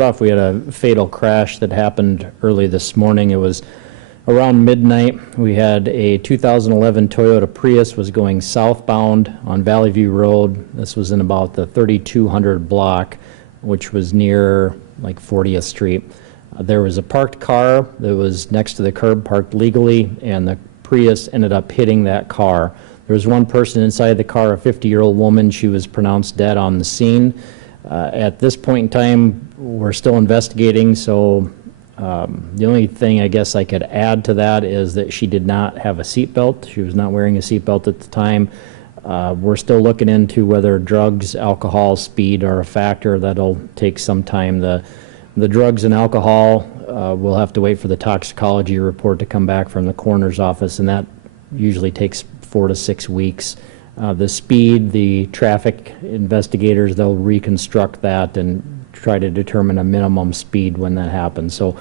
off, we had a fatal crash that happened early this morning. It was around midnight. We had a 2011 Toyota Prius was going southbound on Valley View Road. This was in about the 3200 block, which was near like 40th Street. There was a parked car that was next to the curb, parked legally, and the Prius ended up hitting that car. There was one person inside the car, a 50-year-old woman. She was pronounced dead on the scene. At this point in time, we're still investigating, so the only thing I guess I could add to that is that she did not have a seatbelt. She was not wearing a seatbelt at the time. We're still looking into whether drugs, alcohol, speed are a factor. That'll take some time. The drugs and alcohol, we'll have to wait for the toxicology report to come back from the coroner's office, and that usually takes 4 to 6 weeks. The speed, the traffic investigators, they'll reconstruct that and try to determine a minimum speed when that happens. So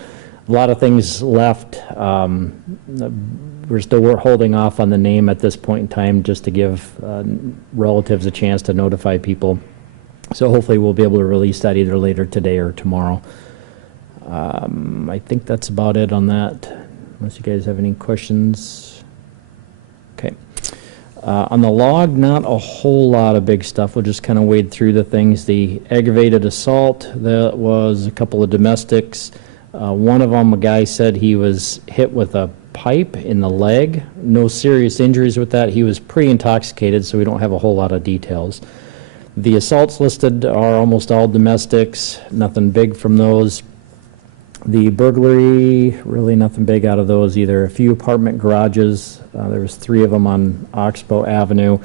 a lot of things left. We're still holding off on the name at this point in time just to give relatives a chance to notify people. So hopefully we'll be able to release that either later today or tomorrow. I think that's about it on that, unless you guys have any questions. Okay. On the log, not a whole lot of big stuff. We'll just kind of wade through the things. The aggravated assault, that was a couple of domestics. One of them, a guy said he was hit with a pipe in the leg. No serious injuries with that. He was pretty intoxicated, so we don't have a whole lot of details. The assaults listed are almost all domestics. Nothing big from those. The burglary, really nothing big out of those either. A few apartment garages. There was 3 of them on Oxbow Avenue.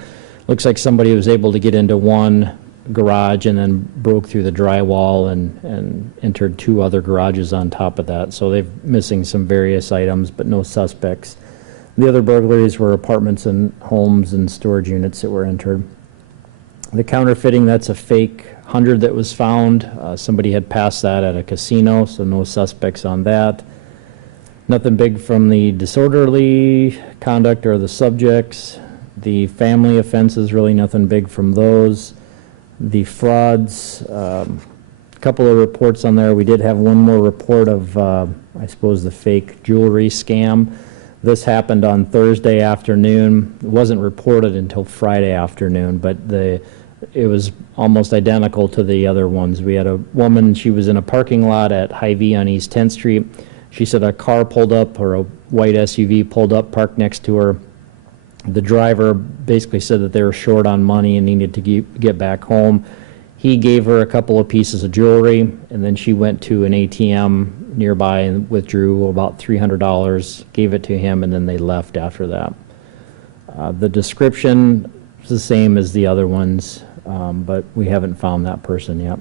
Looks like somebody was able to get into one garage and then broke through the drywall and entered 2 other garages on top of that. So they're missing some various items, but no suspects. The other burglaries were apartments and homes and storage units that were entered. The counterfeiting, that's a fake 100 that was found. Somebody had passed that at a casino, so no suspects on that. Nothing big from the disorderly conduct or the subjects. The family offenses, really nothing big from those. The frauds, a couple of reports on there. We did have one more report of, I suppose, the fake jewelry scam. This happened on Thursday afternoon. It wasn't reported until Friday afternoon, but it was almost identical to the other ones. We had a woman, she was in a parking lot at Hy-Vee on East 10th Street. She said a car pulled up, or a white SUV pulled up, parked next to her. The driver basically said that they were short on money and needed to get back home. He gave her a couple of pieces of jewelry, and then she went to an ATM nearby and withdrew about $300, gave it to him, and then they left after that. The description is the same as the other ones, but we haven't found that person yet.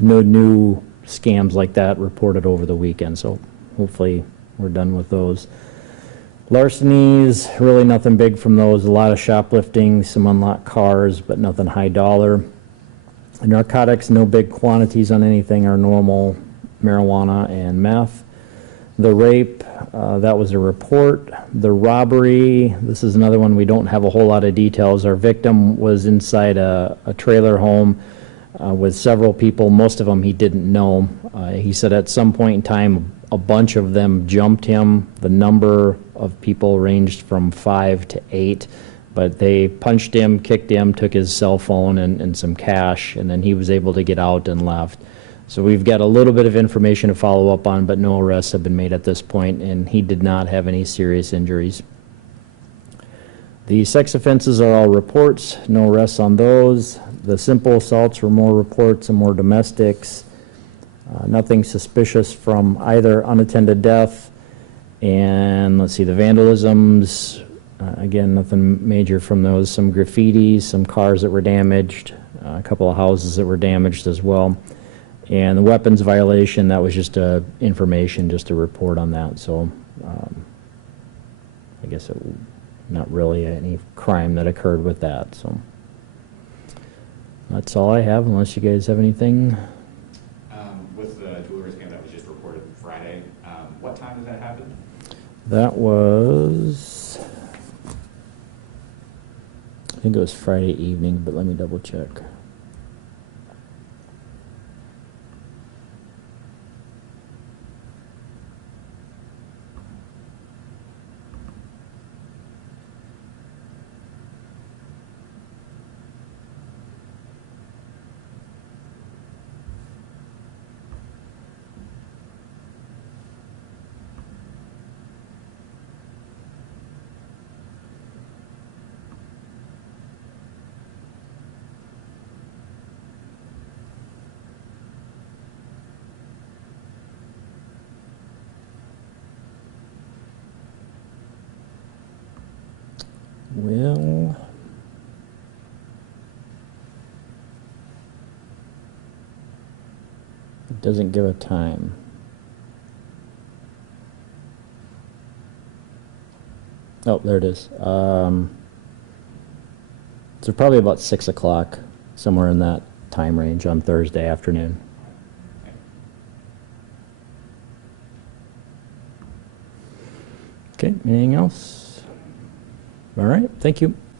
No new scams like that reported over the weekend, so hopefully we're done with those. Larcenies, really nothing big from those. A lot of shoplifting, some unlocked cars, but nothing high dollar. Narcotics, no big quantities on anything, are normal marijuana and meth. The rape, that was a report. The robbery, this is another one we don't have a whole lot of details. Our victim was inside a trailer home with several people. Most of them he didn't know. He said at some point in time a bunch of them jumped him. The number of people ranged from 5 to 8, but they punched him, kicked him, took his cell phone and some cash, and then he was able to get out and left. So we've got a little bit of information to follow up on, but no arrests have been made at this point, and he did not have any serious injuries. The sex offenses are all reports, no arrests on those. The simple assaults were more reports and more domestics. Nothing suspicious from either unattended death, and let's see, the vandalisms, again, nothing major from those. Some graffiti, some cars that were damaged, a couple of houses that were damaged as well. And the weapons violation, that was just information, just a report on that. So I guess not really any crime that occurred with that. So that's all I have, unless you guys have anything. With the jewelry scam that was just reported Friday, what time did that happen? That was, I think it was Friday evening, but let me double check. It doesn't give a time. Oh, there it is. So probably about 6 o'clock, somewhere in that time range on Thursday afternoon. Okay, anything else? All right, thank you.